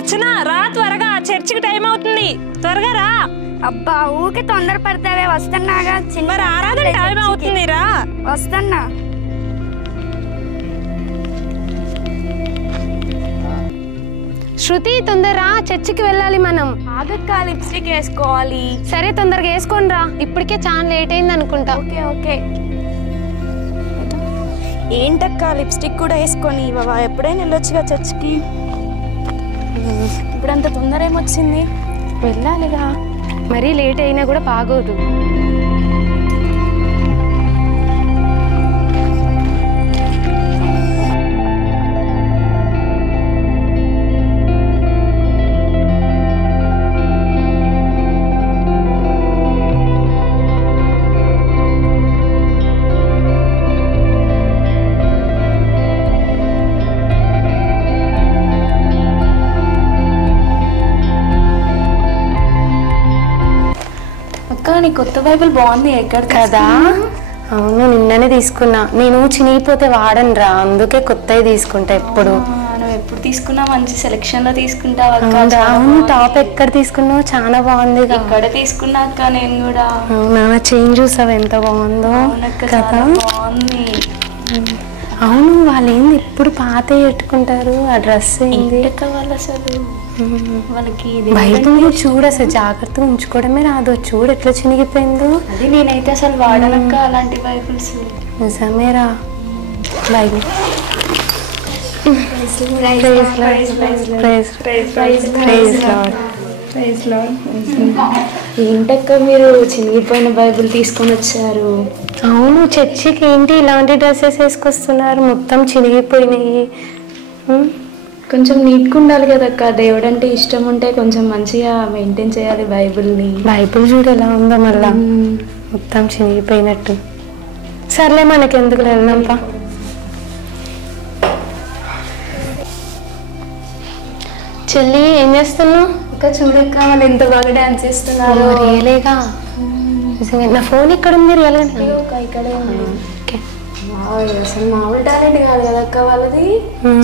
అర్చన రా త్వరగా, చర్చికి టైం అవుతుంది, త్వరగా రా. అబ్బా ఊకే తొందర పడతావే, వస్తున్నాగా. మరి ఆరాధన టైం అవుతుంది, రా. వస్తున్నా. శృతి తొందరరా, చర్చికి వెళ్ళాలి మనం. ఆగక్క, లిప్స్టిక్ వేసుకోవాలి. సరే తొందరగా వేసుకొని రా, ఇప్పటికే చాలా లేట్ అయింది అనుకుంటా. Okay okay. ఏంటక్క లిప్స్టిక్ కూడా వేసుకొని ఎప్పుడైనా వెళ్ళొచ్చుగా చర్చికి. ఇప్పుడంత తొందర ఏమొచ్చింది? వెళ్ళాలిగా. మరీ లేట్ అయినా కూడా బాగోదు. నీ కొత్త బైబిల్ బాగుంది, ఎక్కడ కదా? అవును, నిన్ననే తీసుకున్నా. నేను చినిగిపోతే వాడను రా, అందుకే కొత్తవి తీసుకుంటా ఎప్పుడు. నువ్వు ఎప్పుడు తీసుకున్నా మంచి సెలెక్షన్ లో తీసుకుంటావు. అవును, టాప్ ఎక్కడ తీసుకున్నావు? చాలా బాగుంది. ఇక్కడ తీసుకున్నా అక్క నేను కూడా. అవునా, చేంజ్ చూసావు ఎంత బాగుందో కదా? బాగుంది. అవును, వాళ్ళు ఏంది ఎప్పుడు పాత పెట్టుకుంటారు, ఆ డ్రెస్ ఏంది వాళ్ళు అసలు వాళ్ళకి బైబిల్ చూడు, అసలు జాగ్రత్తగా ఉంచుకోవడమే రాదు. చూడు ఎట్లా చినిగిపోయిందో. అది నేనైతే అసలు వాడనక్క అలాంటి బైబిల్స్. నిజమేరా. బైబిల్ ఏంటక్క మీరు చినిగిపోయిన బైబిల్ తీసుకొని వచ్చారు? అవును, చర్చికి ఏంటి ఇలాంటి డ్రెస్సెస్ వేసుకొస్తున్నారు, మొత్తం చినిగిపోయినాయి. కొంచెం నీట్గా ఉండాలి కదక్క. దేవుడు అంటే ఇష్టం ఉంటే కొంచెం మంచిగా మెయింటైన్ చేయాలి బైబిల్ని. బైబిల్ చూడు ఎలా ఉందో, మళ్ళా మొత్తం చినిగిపోయినట్టు. సర్లే, మనకి ఎందుకు వెళ్దాంపా. చెల్లి ఏం చేస్తున్నావు? ఇంకా చూడక్క వాళ్ళు ఎంత బాగా డాన్స్ చేస్తున్నారు. రియలేగా? నా ఫోన్ ఇక్కడ ఉంది. రియల్గా ఇక్కడే ఉంది. అసలు మామూలు టాలెంట్ కాదు కదక్క వాళ్ళది.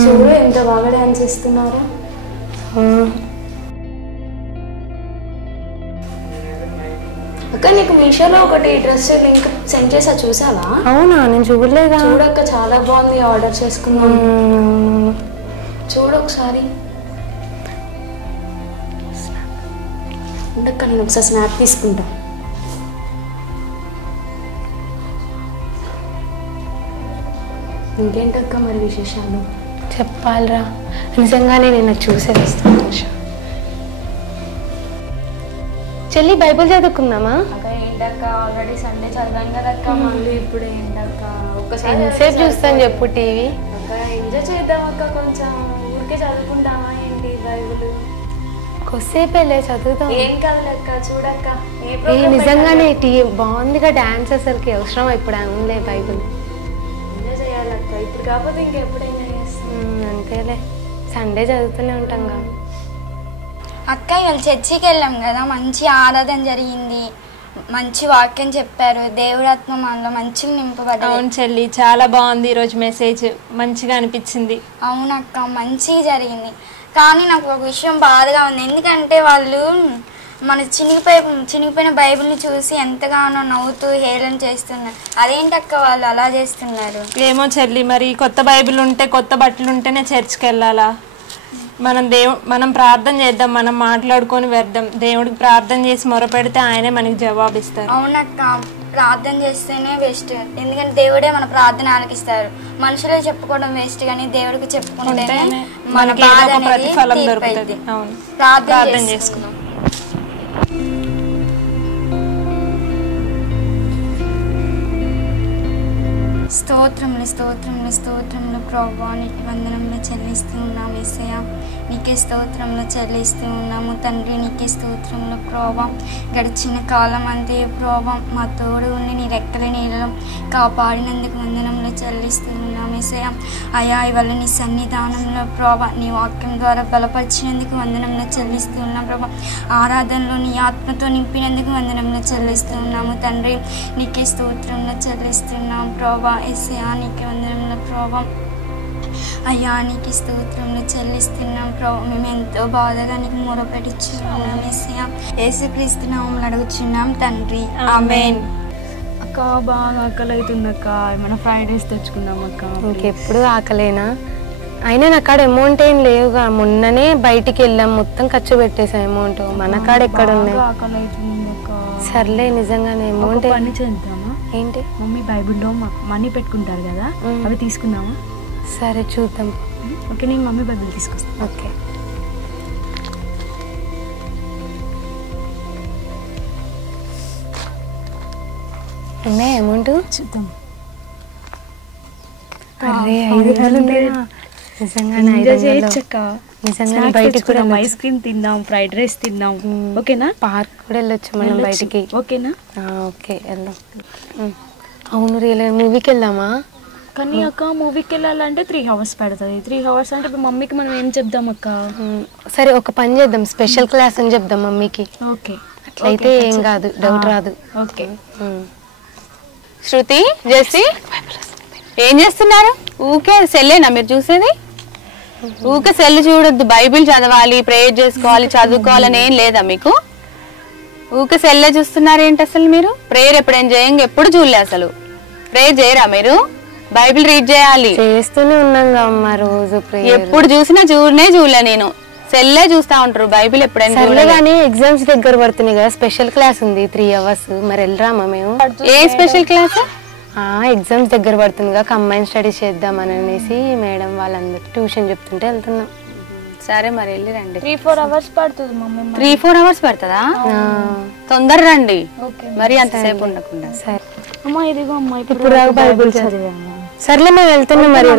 చూడు ఎంత బాగా డాన్స్ చేస్తున్నారు. అక్క నీకు మీషోలో ఒకటి డ్రెస్ లింక్ సెండ్ చేసా, చూసావా? అవునా, నేను చూడలేదా. చూడక్క చాలా బాగుంది, ఆర్డర్ చేసుకున్నాను. చూడు ఒకసారి. ఉండక్క నేను ఒకసారి స్నాప్ తీసుకుంటా. ఇంకేంటక్క మరి విశేషాలు? చెప్పాలరా, నిజంగానే నేను చూసేది వస్తాను. చెల్లి బైబిల్ చదువుకుందామా? ఏంటక్క ఆల్రెడీ సండే చదివాం కదక్క, మళ్ళీ ఇప్పుడు ఏంటక్క ఒక్కసారి ఎంతసేపు చూస్తాను చెప్పు టీవీ. ఎంజాయ్ చేద్దాం అక్క, కొంచెం ఊరికే చదువుకుంటామా ఏంటి బైబిల్? కొద్దిసేపే చదువుతాం. ఏం కాదులక్క, చూడక్క నిజంగానే బాగుందిగా డాన్స్. అసలుకి అవసరం ఇప్పుడు అందులే బైబిల్. ఎంజాయ్ చేయాలక్క, ఇప్పుడు కాకపోతే ఇంకెప్పుడైనా చేస్తాం. అంతేలే, సండే చదువుతూనే ఉంటాం కదా. అక్క ఇవాళ చర్చికి వెళ్ళాం కదా, మంచి ఆరాధన జరిగింది, మంచి వాక్యం చెప్పారు, దేవుడాత్మ మనలో మంచిగా నింపబడ్డారు. అవును చెల్లి, చాలా బాగుంది ఈరోజు మెసేజ్, మంచిగా అనిపించింది. అవునక్క, మంచిగా జరిగింది. కానీ నాకు ఒక విషయం బాధగా ఉంది. ఎందుకంటే వాళ్ళు మన చినిగిపోయిన బైబిల్ని చూసి ఎంతగానో నవ్వుతూ హేళన చేస్తున్నారు. అదేంటక్క వాళ్ళు అలా చేస్తున్నారు? ఏమో చెల్లి, మరి కొత్త బైబిల్ ఉంటే, కొత్త బట్టలు ఉంటేనే చర్చికి వెళ్ళాలా? మనం ప్రార్థన చేద్దాం, మనం మాట్లాడుకొని వెళ్దాం. దేవుడికి ప్రార్థన చేసి మొరపెడితే ఆయనే మనకి జవాబిస్తారు. అవునక్క, ప్రార్థన చేస్తేనే బెస్ట్. ఎందుకంటే దేవుడే మన ప్రార్థన ఆలకిస్తారు. మనుషులే చెప్పుకోవడం వేస్ట్, కానీ దేవుడికి చెప్పుకుంటేనే మనకి ప్రతిఫలం దొరుకుతుంది. అవును, ప్రార్థన చేసుకుందాం. స్తోత్రములు స్తోత్రములు స్తోత్రములు ప్రభువా, నీకు వందనములు చెల్లిస్తూ ఉన్నాము యేసయ్య. నీకే స్తోత్రములు చెల్లిస్తూ ఉన్నాము తండ్రి. నీకే స్తోత్రములు ప్రభువా. గడిచిన కాలం అంతే ప్రభువా మా తోడు ఉండి నీ రెక్కల నీళ్ళలో కాపాడినందుకు వందనములు చెల్లిస్తూ ఉన్నాము యేసయ్య. అయా ఇవాళ నీ సన్నిధానంలో ప్రభువా నీ వాక్యం ద్వారా బలపరిచినందుకు వందనములు చెల్లిస్తూ ఉన్నాం ప్రభువా. ఆరాధనలో నీ ఆత్మతో నింపినందుకు వందనములు చెల్లిస్తూ ఉన్నాము తండ్రి. నీకే స్తోత్రములు చెల్లిస్తున్నాం ప్రభువా యేసయ్య. నీకే వందనములు ప్రభువా. అయ్యా నీకు స్తోత్రములు చెల్లిస్తున్నాం ప్రభు. మేము ఎంతో బాధగా నీకు మొరపెట్టుచున్నాం యేసయ్యా. యేసుక్రీస్తు నామములో అడుగుచున్నాం తండ్రి, ఆమేన్. అక్క బాగా ఆకలి అవుతుంది అక్క, ఏమైనా ఫ్రైడ్ రైస్ తెచ్చుకుందాం అక్క. ఇంకెప్పుడు ఆకలేనా? అయినా నా కాడ అమౌంట్ ఏం లేవుగా, మొన్ననే బయటికి వెళ్ళాం, మొత్తం ఖర్చు పెట్టేసాం అమౌంట్. మన కాడ ఎక్కడ ఉన్నాయి? ఆకలి అవుతుంది అక్క. సర్లే నిజంగానే అమౌంట్ పని చేద్దామా? ఏంటి? మమ్మీ బైబిల్లో మనీ పెట్టుకుంటారు కదా, అవి తీసుకుందామా? సరే చూద్దాం. ఓకే, నేను మమ్మీ బైబిల్ తీసుకొస్తాను. ఓకే. ఉన్నాయి అమౌంట్? చూద్దాం. అరే 5,000 ఉన్నాయా? నిజంగానే 5,000. నిజంగానే బయటికి కూడా ఐస్ క్రీమ్ తిందాం, ఫ్రైడ్ రైస్ తిందాం. ఓకేనా? పార్క్ కూడా వెళ్ళొచ్చు మనం బయటికి. ఓకేనా? ఓకే వెళ్దాం. అవును రియల్ మూవీకి వెళ్దామా? కానీ అక్క మూవీకి వెళ్ళాలంటే 3 hours పడుతుంది. 3 hours అంటే ఇప్పుడు మమ్మీకి మనం ఏం చెప్దాం అక్క? సరే ఒక పని చేద్దాం, స్పెషల్ క్లాస్ అని చెప్దాం మమ్మీకి. ఓకే, అట్లయితే ఏం కాదు, డౌట్ రాదు. ఓకే. శృతి, జెస్సీ ఏం చేస్తున్నారు? ఊకే సెల్లేనా మీరు చూసేది? ఊకే సెల్ చూడొద్దు, బైబిల్ చదవాలి, ప్రేయర్ చేసుకోవాలి, చదువుకోవాలని ఏం లేదా మీకు? ఊకే సెల్లే చూస్తున్నారు ఏంటి అసలు మీరు? ప్రేయర్ ఎప్పుడేం చేయంగా, ఎప్పుడు చూడలే అసలు. ప్రేయర్ చేయరా మీరు? బైబిల్ రీడ్ చేయాలి. చేస్తూనే ఉన్నాం అమ్మ రోజు. ఎప్పుడు చూసినా చూడలే నేను, సెల్లే చూస్తా ఉంటారు, బైబిల్ ఎప్పుడైనా. కానీ ఎగ్జామ్స్ దగ్గర పడుతున్నాయి కదా, స్పెషల్ క్లాస్ ఉంది 3 hours, మరి వెళ్ళరామా మేము? ఏ స్పెషల్ క్లాస్? ఎగ్జామ్స్ దగ్గర పడుతుందిగా, కంబైన్ స్టడీస్ చేద్దామని అనేసి మేడం వాళ్ళందరూ ట్యూషన్ చెప్తుంటే వెళ్తున్నాం. సరే మరి వెళ్ళి రండి. 3-4 hours పడుతుంది మమ్మీ. 3-4 hours పడుతుందా? తొందర రండి, మరి అంతసేపు ఉండకుండా. సరే అమ్మా ఇదిగో అమ్మా, ఇప్పుడు బైబిల్ చదివాము. సర్లే మేము వెళ్తున్నాం మరి.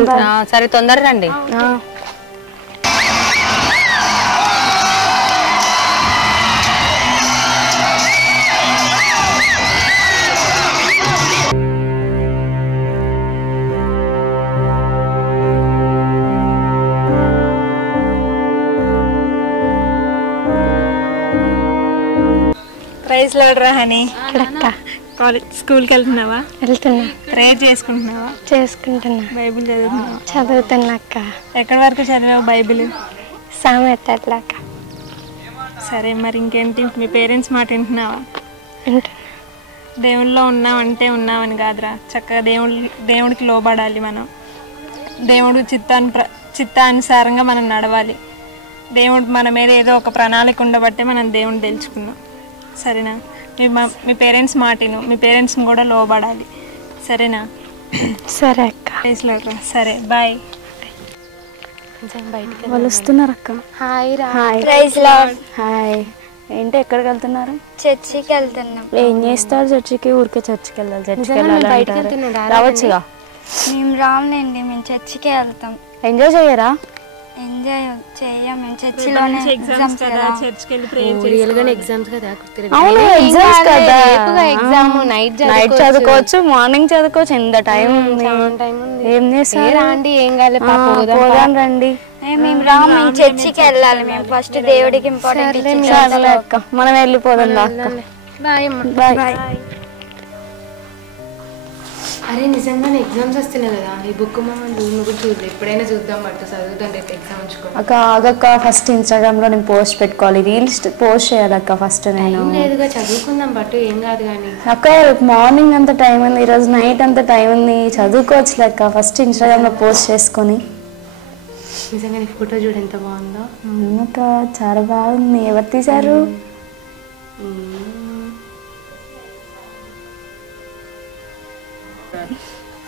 సరే తొందర రండి. ప్రైజ్ లార్డ్ రా హనీ. కాలేజ్ స్కూల్కి వెళ్తున్నావా? వెళ్తున్నా. ప్రేయర్ చేసుకుంటున్నావా? చేసుకుంటున్నా. బైబిల్ చదువుతున్నావా? చదువుతున్నా అక్క. ఎక్కడి వరకు చదివావు బైబిల్? సామెత అట్లాక. సరే మరి ఇంకేంటి, మీ పేరెంట్స్ మాట వింటున్నావా? దేవుళ్ళో ఉన్నామంటే ఉన్నామని కాదురా, చక్కగా దేవుడికి లోబడాలి మనం. దేవుడు చిత్తానుసారంగా మనం నడవాలి. దేవుడు మన మీద ఏదో ఒక ప్రణాళిక ఉండబట్టే మనం దేవుడిని తెలుసుకున్నాం. సరేనా? మీ పేరెంట్స్ మాటిను, మీ పేరెంట్స్ని కూడా లోబడాలి. సరేనా? సరే అక్క. సరే బాయ్. వాళ్ళు వస్తున్నారు అక్క. హాయ్ రా. Praise lord. హాయ్. ఏంటి ఎక్కడికి వెళ్తున్నారు? చర్చికి వెళ్తున్నాం. ఏం చేస్తారు చర్చికి? ఊరికే చర్చికి వెళ్ళాలి, చర్చికి వెళ్ళాలి. రావచ్చుగా. మేము రాములేండి, మేము చర్చికే వెళ్తాం. ఎంజాయ్ చేయరా? ఎంజాయ్ చేయం, మేము చర్చిలోనే ఎగ్జామ్స్ కదా. చర్చికి వెళ్ళి ప్రేయర్ ఎగ్జామ్స్ కదా. అవును ఎగ్జామ్స్ కదా. ఎగ్జామ్ నైట్ చదువుకోవచ్చు, మార్నింగ్ చదువుకోవచ్చు, ఎంత టైం ఉంది. ఏం చేస్తారు? రాండి, ఏం కాలే, పోదాం రండి. మేము రాము, మేము చర్చికి వెళ్ళాలి. మేము ఫస్ట్ దేవుడికి ఇంపార్టెంట్. సరే అక్క, మనం వెళ్ళిపోదాం అక్క. Bye bye. అరే నిజంగానే ఎగ్జామ్స్ వస్తున్నాయి కదా, ఈ బుక్ నువ్వు కూడా చూద్దాం, ఎప్పుడైనా చూద్దాం బట్ చదువుతాం రేపు ఎగ్జామ్ ఉంచుకో. అక్క ఆగక్క, ఫస్ట్ ఇన్స్టాగ్రామ్ లో నేను పోస్ట్ పెట్టుకోవాలి, రీల్స్ పోస్ట్ చేయాలక్క ఫస్ట్. నేను లేదుగా చదువుకుందాం బట్ ఏం కాదు కానీ. అక్క మార్నింగ్ అంత టైం ఉంది, ఈరోజు నైట్ అంత టైం ఉంది, చదువుకోవచ్చు లెక్క. ఫస్ట్ ఇన్స్టాగ్రామ్ లో పోస్ట్ చేసుకొని. నిజంగా ఫోటో చూడు ఎంత బాగుందో. అవునక్క, చాలా బాగుంది. ఎవరు తీశారు?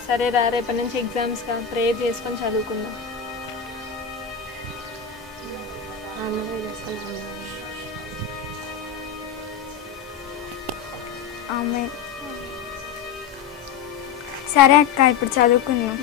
సరే రా, రేపటి నుంచి ఎగ్జామ్స్ గా ప్రేయర్ చేసుకొని చదువుకుందాం. ఆమేన్. సరే అక్క, ఇప్పుడు చదువుకుందాం.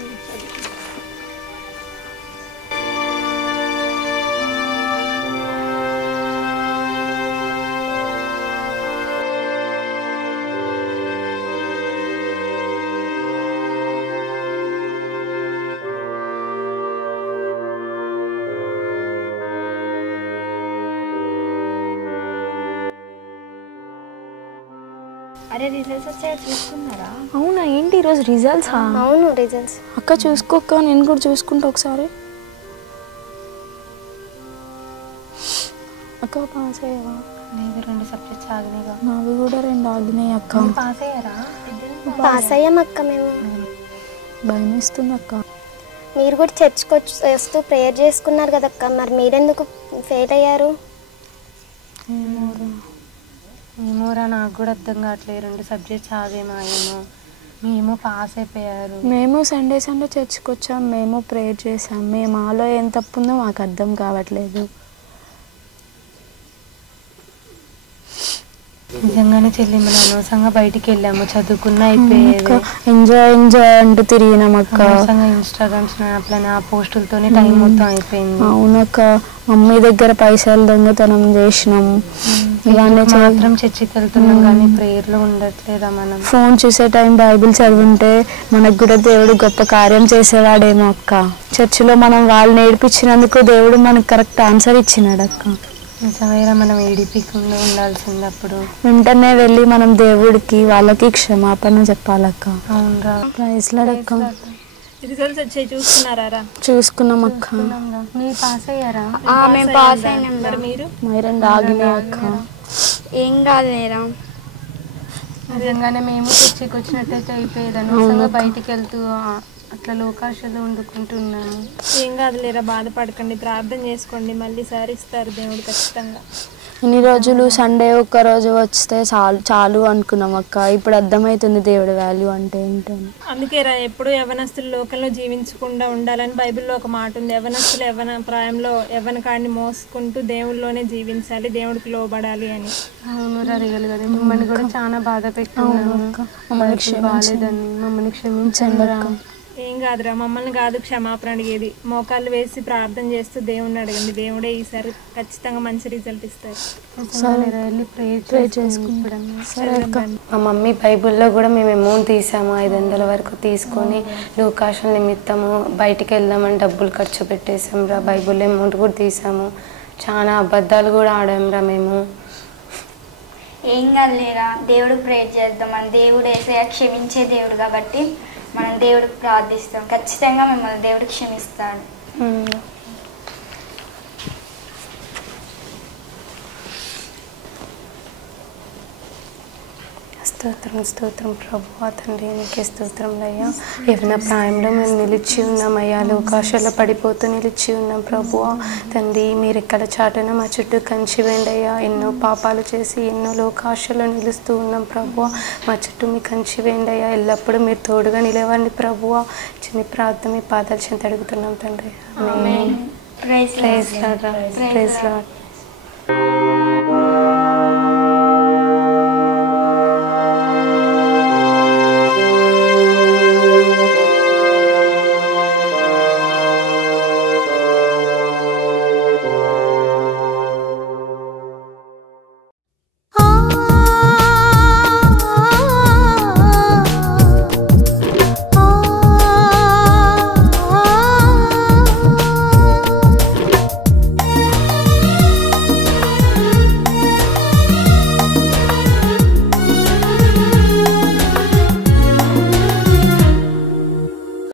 అవునా? ఏంటి ఈరోజు రిజల్ట్స్? అవును రిజల్ట్స్. అక్క చూసుకోక్క, నేను కూడా చూసుకుంటా ఒకసారి. అక్క పాస్ అయ్యావా? లేదు, 2 సబ్జెక్ట్స్ ఆగినాయిగా. నావి కూడా 2 ఆగినాయి అక్క. పాస్ అయ్యారా? పాస్ అయ్యాం అక్క మేము. భయం వేస్తుంది అక్క. మీరు కూడా చర్చ్కి వస్తూ ప్రేయర్ చేసుకున్నారు కదక్క, మరి మీరెందుకు ఫెయిల్ అయ్యారు? ఏమోరా, నాకు కూడా అర్థం కావట్లేదు. 2 సబ్జెక్ట్స్ ఆగేమో. మేము పాస్ అయిపోయారు. మేము సండే చర్చ్కి వచ్చాం, మేము ప్రేయర్ చేసాం. మేము మాలో ఏం తప్పు ఉందో మాకు అర్థం కావట్లేదు. నిజంగానే చెల్లి, మనం అనవసరంగా బయటికి వెళ్ళాము, చదువుకున్నా అయిపోయేది. ఎంజాయ్ అంటూ తిరిగినాం అక్క. ఇన్స్టాగ్రామ్, స్నాప్లని ఆ పోస్టులతోనే టైం మొత్తం అయిపోయింది. అవునక్క, మమ్మీ దగ్గర పైసలు దొంగతనం చేసినాం. ఇవన్నీ మాత్రం చర్చికి వెళ్తున్నాం కానీ ప్రేయర్లో ఉండట్లేదా మనం? ఫోన్ చూసే టైం బైబిల్ చదివింటే మనకు కూడా దేవుడు గొప్ప కార్యం చేసేవాడేమో అక్క. చర్చిలో మనం వాళ్ళు నేర్పించినందుకు దేవుడు మనకు కరెక్ట్ ఆన్సర్ ఇచ్చినాడు అక్క. నిజమేరా, మనం ఏడిపికుండా ఉండాల్సింది. అప్పుడు వెంటనే వెళ్ళి మనం దేవుడికి వాళ్ళకి క్షమాపణ చెప్పాలక్క. అవునరా. ప్రైజ్ లార్డ్ అక్క. రిజల్ట్స్ వచ్చాయి, చూసుకున్నారా? చూసుకున్నాం అక్క. మీరు పాస్ అయ్యారా? మేము పాస్ అయినాం. మరి మీరు? మైరన్ ఆగినాయి అక్క. ఏం కాదులేరా. నిజంగానే మేము చర్చికి వచ్చినట్టయితే అయిపోయేది. అనవసరంగా బయటికి వెళ్తూ అట్లా లోకాశలు వండుకుంటున్నాము. ఏం కాదులేరా, బాధపడకండి, ప్రార్థన చేసుకోండి, మళ్ళీ సారిస్తారు దేవుడు ఖచ్చితంగా. ఇన్ని రోజులు సండే ఒక్క రోజు వస్తే చాలు అనుకున్నాం అక్క. ఇప్పుడు అర్థమవుతుంది దేవుడి వాల్యూ అంటే ఏంటని. అందుకేరా ఎప్పుడు యవ్వనస్తులు లోకంలో జీవించకుండా ఉండాలని బైబిల్లో ఒక మాట ఉంది. యవ్వనస్తులు యవ్వన ప్రాయంలో యవ్వన కాడిని మోసుకుంటూ దేవుళ్ళలోనే జీవించాలి, దేవుడికి లోబడాలి అని. అవునురా, రియల్ కదా. మిమ్మల్ని కూడా చాలా బాధ పెట్టాను. మమ్మల్ని క్షమించండి అక్క. ఏం కాదురా, మమ్మల్ని కాదు క్షమాపణ అడిగేది, మోకాళ్ళు వేసి ప్రార్థన చేస్తూ దేవుడిని అడగండి. దేవుడే ఈసారి ఖచ్చితంగా మంచి రిజల్ట్ ఇస్తారు. మా మమ్మీ బైబిల్లో కూడా మేము అమౌంట్ తీసాము, 500 వరకు తీసుకొని లోకాశల నిమిత్తము బయటికి వెళ్దామని డబ్బులు ఖర్చు పెట్టేసాం రా. బైబిల్లో అమౌంట్ కూడా తీసాము, చాలా అబద్ధాలు కూడా ఆడాంరా మేము. ఏం కాదులేరా, దేవుడు ప్రేయర్ చేద్దాం. మన దేవుడు యేసయ్య క్షమించే దేవుడు కాబట్టి మనం దేవుడికి ప్రార్థిస్తాం. ఖచ్చితంగా మిమ్మల్ని దేవుడు క్షమిస్తాడు. స్తోత్రం ప్రభువా తండ్రి, నీకే స్తోత్రం అయ్యా. యవ్వన ప్రాయంలో మేము నిలిచి ఉన్నామయ్యా, లోకాశలో పడిపోతూ నిలిచి ఉన్నాం ప్రభువా తండ్రి. మీరు ఎక్కడ చాటున మా చుట్టూ కంచి వేయండి అయ్యా. ఎన్నో పాపాలు చేసి ఎన్నో లోకాశలో నిలుస్తూ ఉన్నాం ప్రభువా. మా చుట్టూ మీ కంచి వేయండి అయ్యా. ఎల్లప్పుడూ మీరు తోడుగా నిలవండి ప్రభువా. చిన్న ప్రార్థన మీ పాదాలు చెంత అడుగుతున్నాం తండ్రి. Praise lord. Praise lord.